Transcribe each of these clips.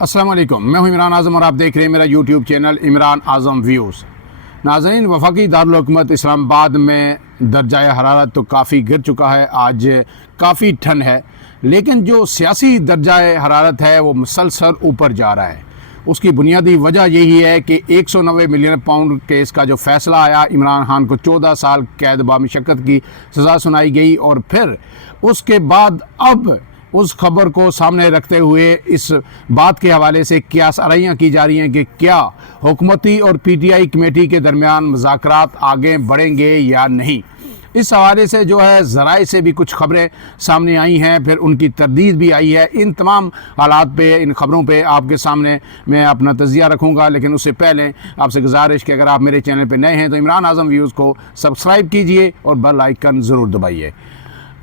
अस्सलाम वालेकुम, मैं हूं इमरान आज़म और आप देख रहे हैं मेरा यूट्यूब चैनल इमरान आज़म व्यूज़। नाज़रीन, वफाकी दारुल हुकूमत इस्लामाबाद में दर्जा हरारत तो काफ़ी गिर चुका है, आज काफ़ी ठंड है, लेकिन जो सियासी दर्जा हरारत है वो मुसलसल ऊपर जा रहा है। उसकी बुनियादी वजह यही है कि 190 मिलियन पाउंड केस का जो फ़ैसला आया, इमरान खान को 14 साल कैद बामुशक्कत की सज़ा सुनाई गई और फिर उसके बाद अब उस खबर को सामने रखते हुए इस बात के हवाले से कियास आराइयाँ की जा रही हैं कि क्या हुकूमती और पीटीआई कमेटी के दरमियान मुज़ाकरात आगे बढ़ेंगे या नहीं। इस हवाले से जो है ज़राए से भी कुछ खबरें सामने आई हैं, फिर उनकी तरदीद भी आई है। इन तमाम हालात पे, इन खबरों पे आपके सामने मैं अपना तज़िया रखूँगा, लेकिन उससे पहले आपसे गुजारिश कि अगर आप मेरे चैनल पे नए हैं तो इमरान आज़म व्यूज़ को सब्सक्राइब कीजिए और बेल आइकन ज़रूर दबाइए।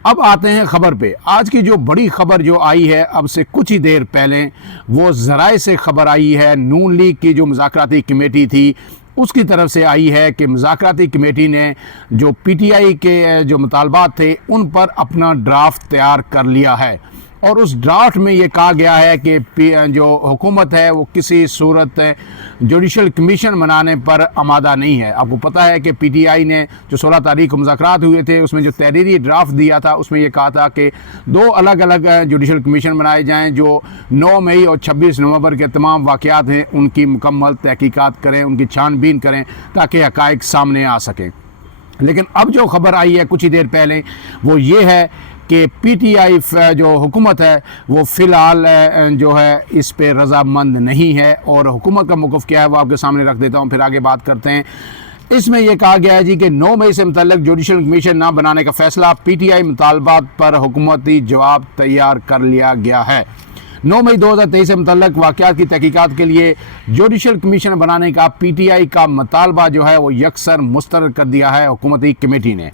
अब आते हैं खबर पे। आज की जो बड़ी खबर जो आई है अब से कुछ ही देर पहले, वो ज़राए से खबर आई है। नून लीग की जो मुज़ाकराती कमेटी थी उसकी तरफ से आई है कि मुज़ाकराती कमेटी ने जो पीटीआई के जो मुतालबात थे उन पर अपना ड्राफ्ट तैयार कर लिया है और उस ड्राफ्ट में ये कहा गया है कि जो हुकूमत है वो किसी सूरत जुडिशल कमीशन बनाने पर आमादा नहीं है। आपको पता है कि पीटीआई ने जो 16 तारीख को मुज़ाकरात हुए थे उसमें जो तहरीरी ड्राफ्ट दिया था उसमें ये कहा था कि 2 अलग अलग जुडिशल कमीशन बनाए जाएं जो 9 मई और 26 नवंबर के तमाम वाक़यात हैं उनकी मुकम्मल तहकीकात करें, उनकी छानबीन करें ताकि हक़ाइक़ सामने आ सकें। लेकिन अब जो खबर आई है कुछ ही देर पहले वो ये है कि पीटीआई जो हुकूमत है वो फ़िलहाल जो है इस पे रज़ामंद नहीं है और हुकूमत का मौक़िफ़ क्या है वो आपके सामने रख देता हूँ, फिर आगे बात करते हैं। इसमें यह कहा गया है जी कि 9 मई से मुतल्लिक़ जुडिशल कमीशन ना बनाने का फ़ैसला, पीटीआई मुतालबात पर हुकूमती जवाब तैयार कर लिया गया है। 9 मई 2023 से मुतल्लिक़ वाक़यात की तहकीकात के लिए जुडिशल कमीशन बनाने का पीटीआई का मुतालबा जो है वो यकसर मुस्तरद कर दिया है हुकूमती कमेटी ने।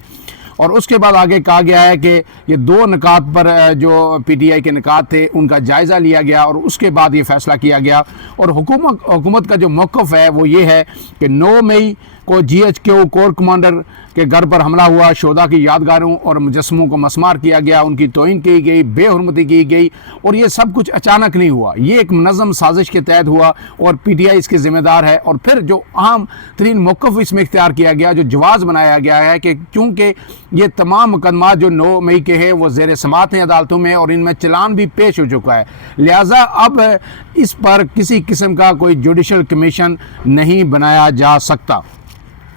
और उसके बाद आगे कहा गया है कि ये 2 निकात पर जो पीटीआई के निकात थे उनका जायज़ा लिया गया और उसके बाद ये फ़ैसला किया गया। और हुकूमत का जो मौक़िफ़ है वो ये है कि 9 मई को GHQ कोर कमांडर के घर पर हमला हुआ, शोधा की यादगारों और मुजस्समों को मसमार किया गया, उनकी तौहीन की गई, बेहुरमती की गई और ये सब कुछ अचानक नहीं हुआ, ये एक मुनज़्ज़म साजिश के तहत हुआ और पीटीआई इसके ज़िम्मेदार है। और फिर जो अहम तरीन मौक़िफ़ इसमें इख्तियार किया गया, जो जवाज़ बनाया गया है कि चूँकि ये तमाम मुकदमा जो 9 मई के हैं वो ज़ेर समाअत हैं अदालतों में और इनमें चलान भी पेश हो चुका है, लिहाजा अब इस पर किसी किस्म का कोई जुडिशल कमीशन नहीं बनाया जा सकता।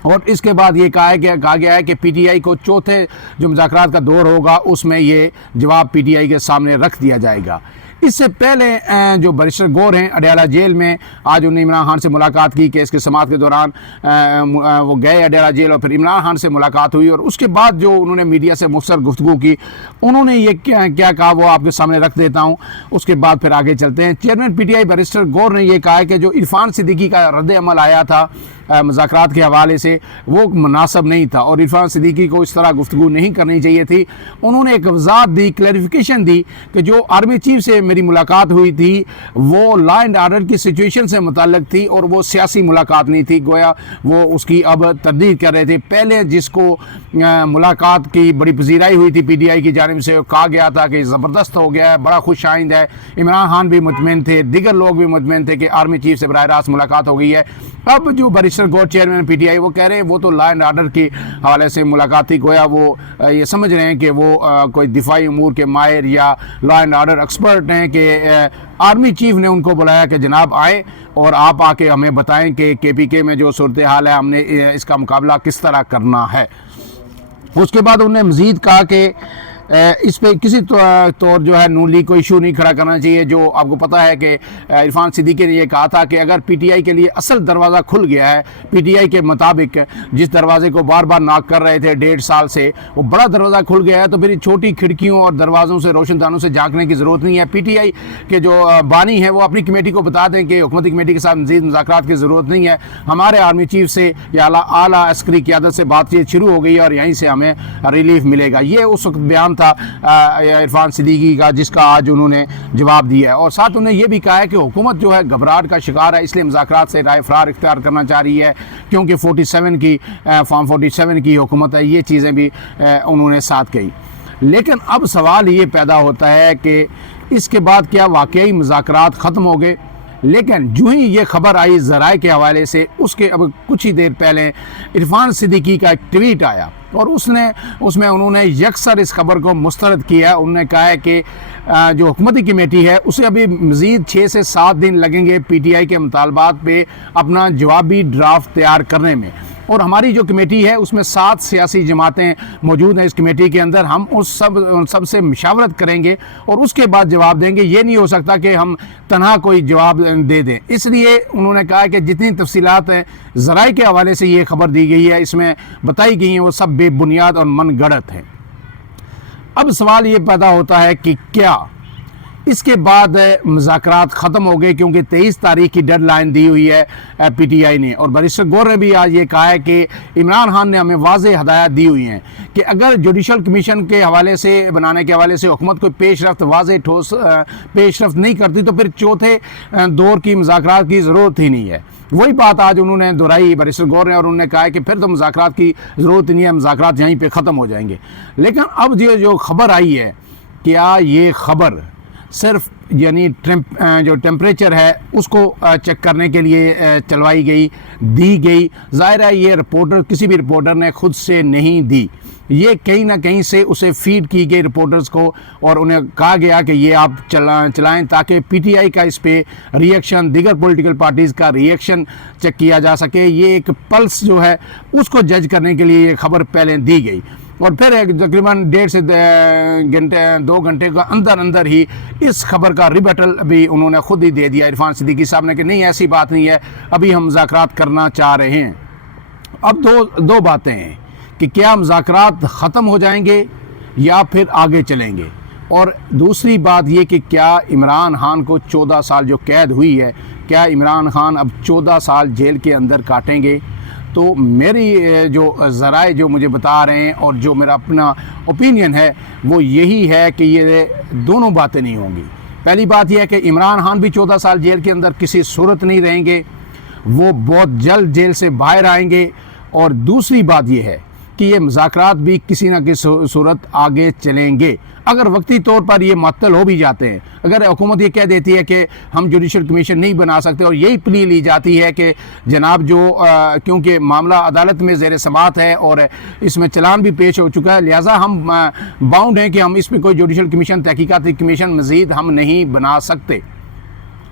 और इसके बाद ये कहा गया है कि पीटीआई को चौथे जो मुज़ाकरात का दौर होगा उसमें ये जवाब पीटीआई के सामने रख दिया जाएगा। इससे पहले जो बैरिस्टर गौर हैं अडयाला जेल में, आज उन्होंने इमरान खान से मुलाकात की, केस के समाअत के दौरान वो गए अडयाला जेल और फिर इमरान खान से मुलाकात हुई और उसके बाद जो उन्होंने मीडिया से मुख्तसर गुफ्तगू की, उन्होंने ये क्या कहा वो आपके सामने रख देता हूँ, उसके बाद फिर आगे चलते हैं। चेयरमैन पीटीआई बैरिस्टर गौर ने यह कहा है कि जो इरफान सिद्दीकी का रद्द अमल आया था मुज़ाकरात के हवाले से वो मुनासिब नहीं था और इरफान सिद्दीकी को इस तरह गुफ्तगू नहीं करनी चाहिए थी। उन्होंने एक वज़ाहत दी, क्लैरिफिकेशन दी कि जो आर्मी चीफ से मेरी मुलाकात हुई थी वो लॉ एंड आर्डर की सिचुएशन से मुताल्लिक़ थी और वो सियासी मुलाकात नहीं थी, गोया वो उसकी अब तरदीद कर रहे थे। पहले जिसको मुलाकात की बड़ी पजीराई हुई थी पीटीआई की जानिब से, कहा गया था कि ज़बरदस्त हो गया है, बड़ा खुश आइंद है, इमरान खान भी मुतमईन थे, दीगर लोग भी मुतमईन थे कि आर्मी चीफ से बराह रास्त मुलाकात हो गई है। अब जो बैरिस्टर गौर चेयरमैन पीटीआई वो कह रहे हैं वो तो लॉ एंड आर्डर के हवाले से मुलाकात थी, गोया वो ये समझ रहे हैं कि वो कोई दिफाई उमूर के माहिर या लॉ एंड आर्डर एक्सपर्ट हैं कि आर्मी चीफ ने उनको बुलाया कि जनाब आए और आप आके हमें बताएं कि केपीके में जो सूरत हाल है हमने इसका मुकाबला किस तरह करना है। उसके बाद उन्होंने मज़ीद कहा कि इस पर किसी तौर जो है नून लीग को इशू नहीं खड़ा करना चाहिए। जो आपको पता है कि इरफान सिद्दीकी ने यह कहा था कि अगर पीटीआई के लिए असल दरवाज़ा खुल गया है, पीटीआई के मुताबिक जिस दरवाजे को बार बार नॉक कर रहे थे 1.5 साल से, वो बड़ा दरवाज़ा खुल गया है तो फिर छोटी खिड़कियों और दरवाज़ों से, रोशनदानों से झांकने की ज़रूरत नहीं है। पीटीआई के जो बानी है वो अपनी कमेटी को बता दें कि हुकूमती कमेटी के साथ मज़ीद मुज़ाकरात की ज़रूरत नहीं है, हमारे आर्मी चीफ से या आला अस्करी क़यादत से बातचीत शुरू हो गई है और यहीं से हमें रिलीफ मिलेगा। ये उस वक्त बयान था इरफान सिद्दीकी का जिसका आज उन्होंने जवाब दिया है। और साथ उन्होंने ये भी कहा है कि हुकूमत जो है घबराहट का शिकार है, इसलिए मुज़ाकरात से राय फरार इख्तियार करना चाह रही है क्योंकि 47 की फॉर्म 47 की हुकूमत है। ये चीज़ें भी उन्होंने साथ कही। लेकिन अब सवाल ये पैदा होता है कि इसके बाद क्या वाकई मुज़ाकरात ख़त्म हो गए लेकिन जो ही ये खबर आई ज़राए के हवाले से, उसके अब कुछ ही देर पहले इरफान सिद्दीकी का एक ट्वीट आया और उसमें उन्होंने यकसर इस खबर को मुस्तरद किया। उन्होंने कहा है कि जो हुकूमती कमेटी है उसे अभी मज़ीद 6 से 7 दिन लगेंगे PTI के मुतालबात पे अपना जवाबी ड्राफ्ट तैयार करने में, और हमारी जो कमेटी है उसमें 7 सियासी जमातें मौजूद हैं इस कमेटी के अंदर। हम उन सब से मशावरत करेंगे और उसके बाद जवाब देंगे। ये नहीं हो सकता कि हम तनहा कोई जवाब दे दें। इसलिए उन्होंने कहा कि जितनी तफसीलात हैं ज़राए के हवाले से ये खबर दी गई है, इसमें बताई गई हैं, वो सब बेबुनियाद और मनगढ़ंत है। अब सवाल ये पैदा होता है कि क्या इसके बाद मुज़ाकरात ख़त्म हो गए, क्योंकि 23 तारीख की डेडलाइन दी हुई है PTI ने, और बैरिस्टर गौर ने भी आज ये कहा है कि इमरान खान ने हमें वाज़ेह हदायत दी हुई हैं कि अगर जुडिशल कमीशन के हवाले से बनाने के हवाले से हुकूमत कोई पेशरफ्त वाज़ेह ठोस पेशरफ्त नहीं करती तो फिर चौथे दौर की मुज़ाकरात की ज़रूरत ही नहीं है। वही बात आज उन्होंने दोहराई बैरिस्टर गौर ने, और उन्होंने कहा है कि फिर तो मुज़ाकरात की ज़रूरत नहीं है, मुज़ाकरात यहीं पर ख़त्म हो जाएंगे। लेकिन अब जो खबर आई है, क्या ये खबर सिर्फ यानी जो टेम्परेचर है उसको चेक करने के लिए चलवाई गई, दी गई? ज़ाहिर है ये रिपोर्टर, किसी भी रिपोर्टर ने खुद से नहीं दी, ये कहीं ना कहीं से उसे फीड की गई रिपोर्टर्स को, और उन्हें कहा गया कि ये आप चलाएं ताकि PTI का इस पे रिएक्शन, दीगर पॉलिटिकल पार्टीज़ का रिएक्शन चेक किया जा सके। ये एक पल्स जो है उसको जज करने के लिए ये खबर पहले दी गई, और फिर तकरीबन 1.5 से 2 घंटे के अंदर अंदर ही इस खबर का रिबटल भी उन्होंने खुद ही दे दिया इरफान सिद्दीकी साहब ने कि नहीं ऐसी बात नहीं है, अभी हम मुज़ाकरात करना चाह रहे हैं। अब दो बातें हैं कि क्या मुज़ाकरात ख़त्म हो जाएंगे या फिर आगे चलेंगे, और दूसरी बात ये कि क्या इमरान खान को 14 साल जो कैद हुई है, क्या इमरान खान अब 14 साल जेल के अंदर काटेंगे? तो मेरी जो ज़राए जो मुझे बता रहे हैं और जो मेरा अपना ओपिनियन है वो यही है कि ये दोनों बातें नहीं होंगी। पहली बात यह है कि इमरान खान भी 14 साल जेल के अंदर किसी सूरत नहीं रहेंगे, वो बहुत जल्द जेल से बाहर आएंगे, और दूसरी बात यह है कि ये मुज़ाकरात भी किसी न किसी सूरत आगे चलेंगे। अगर वक्ती तौर पर ये मअतल हो भी जाते हैं, अगर हुकूमत ये कह देती है कि हम जुडिशल कमीशन नहीं बना सकते, और यही प्ली ली जाती है कि जनाब जो क्योंकि मामला अदालत में ज़ेर समाअत है और इसमें चलान भी पेश हो चुका है, लिहाजा हम बाउंड हैं कि हम इसमें कोई जुडिशल कमीशन, तहकीकाती कमीशन मज़ीद हम नहीं बना सकते।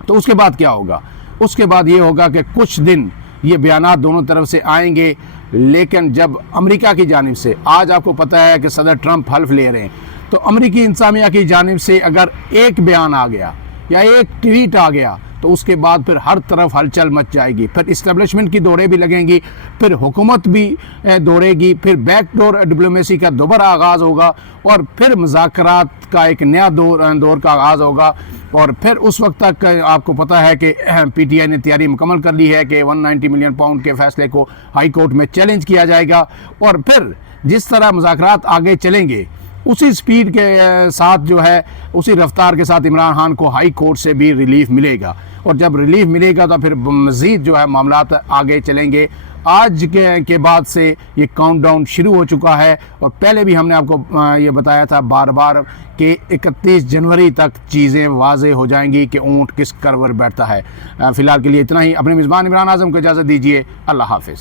तो उसके बाद क्या होगा? उसके बाद ये होगा कि कुछ दिन ये बयानात दोनों तरफ से आएंगे, लेकिन जब अमेरिका की जानिब से, आज आपको पता है कि सदर ट्रंप हल्फ ले रहे हैं, तो अमेरिकी इंतज़ामिया की जानिब से अगर एक बयान आ गया या एक ट्वीट आ गया तो उसके बाद फिर हर तरफ हलचल मच जाएगी, फिर इस्टेब्लिशमेंट की दौड़ें भी लगेंगी, फिर हुकूमत भी दौड़ेगी, फिर बैकडोर डिप्लोमेसी का दोबारा आगाज़ होगा, और फिर मुज़ाकरात का एक नया दौर का आगाज़ होगा। और फिर उस वक्त तक आपको पता है कि PTI ने तैयारी मुकम्मल कर ली है कि 190 मिलियन पाउंड के फैसले को हाई कोर्ट में चैलेंज किया जाएगा, और फिर जिस तरह मुज़ाकरात आगे चलेंगे उसी स्पीड के साथ जो है, उसी रफ्तार के साथ इमरान खान को हाई कोर्ट से भी रिलीफ मिलेगा, और जब रिलीफ मिलेगा तो फिर मज़ीद जो है मामलात आगे चलेंगे। आज के बाद से ये काउंटडाउन शुरू हो चुका है, और पहले भी हमने आपको ये बताया था बार बार कि 31 जनवरी तक चीज़ें वाज़े हो जाएंगी कि ऊँट किस करवर बैठता है। फ़िलहाल के लिए इतना ही। अपने मेज़बान इमरान आज़म को इजाज़त दीजिए। अल्लाह हाफ़िज़।